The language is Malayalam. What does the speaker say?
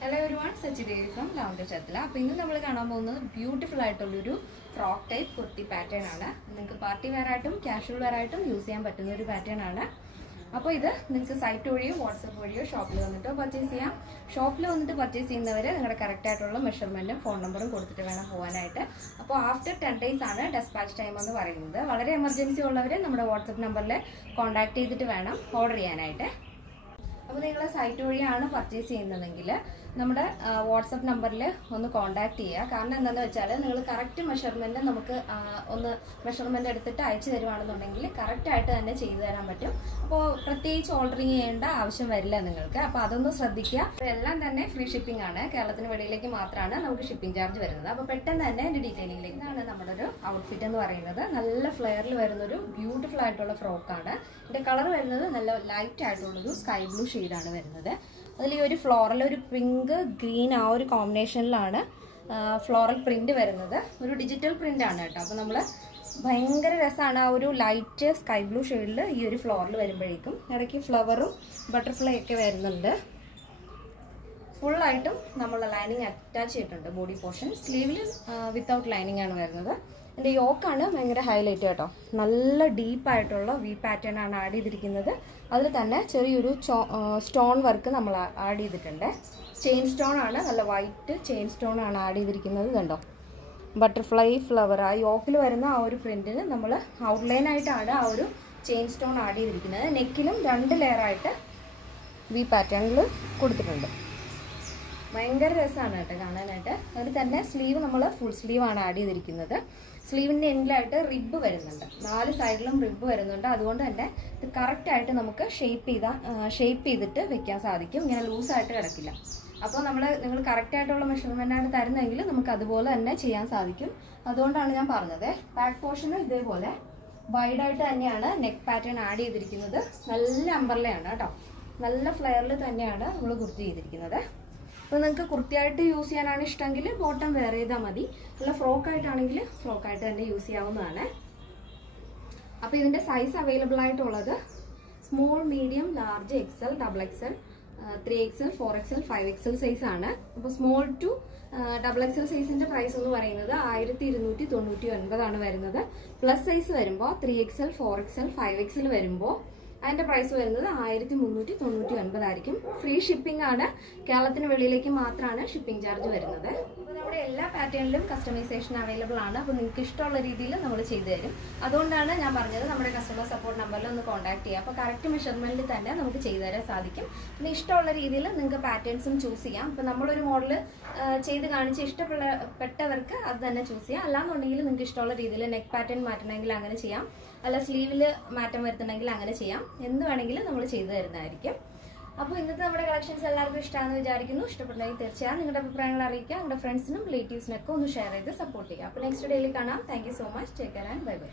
Hello everyone, Sachi Devi from Lavender Chatla. Now, we will see beautiful frock type kurti pattern. You can party wear item, casual wear item, use this pattern. Now, this is a site video, WhatsApp video, shop purchase. Shop purchase correct measurement and phone number. Now, after 10 days, dispatch time is very emergency. WhatsApp number contact order. If you site purchase WhatsApp number contact correct measurement measurement correct altering free shipping shipping charge outfit beautiful frock color light sky blue shade floral pink green combination floral print digital print light sky blue shade floral flower butterfly full item lining attached body portion sleeve without lining and the yoke is highlight deep V pattern add stone work add chain stone white chain stone add butterfly flower yoke print outline chain stone add neck layer V pattern sleeve full sleeve sleeve end rib nalu side rib correct shape vekkan sadhikkum loose aayittu kedakkilla appo ningal correct measurement aanu tharunengil namukku adupole thanne cheyan sadhikkum adondana njan parnathe back portion idevole wide aayittu thanneyana neck pattern add cheyidirikkunnathu nalla umbrella aanu ട്ടോ nalla flare il thanneyana nammal kurti cheyidirikkunnathu. If you use the bottom wear frock frock use the size available small, medium, large, XL, double XL, 3XL, 4XL, 5XL size. Small to double XL size price is 1299 plus size 3XL, 4XL, 5XL and the price is 1399 free shipping shipping charge all pattern customization available customer support number contact correct measurement patterns choose model neck pattern sleeve അപ്പോൾ ഇന്നത്തെ നമ്മുടെ കളക്ഷൻസ് എല്ലാവർക്കും ഇഷ്ടമാണെന്ന് വിചാരിക്കുന്നു. ഇഷ്ടപ്പെട്ടെങ്കിൽ തീർച്ചയായും നിങ്ങളുടെ അഭിപ്രായങ്ങൾ അറിയിക്കുക. നിങ്ങളുടെ ഫ്രണ്ട്സിനും റിലേറ്റീവ്സിനൊക്കെ ഒന്ന് ഷെയർ ചെയ്ത് സപ്പോർട്ട് ചെയ്യുക. അപ്പോൾ നെക്സ്റ്റ് ഡേയിൽ കാണാം. Thank you so much. Take care and bye bye.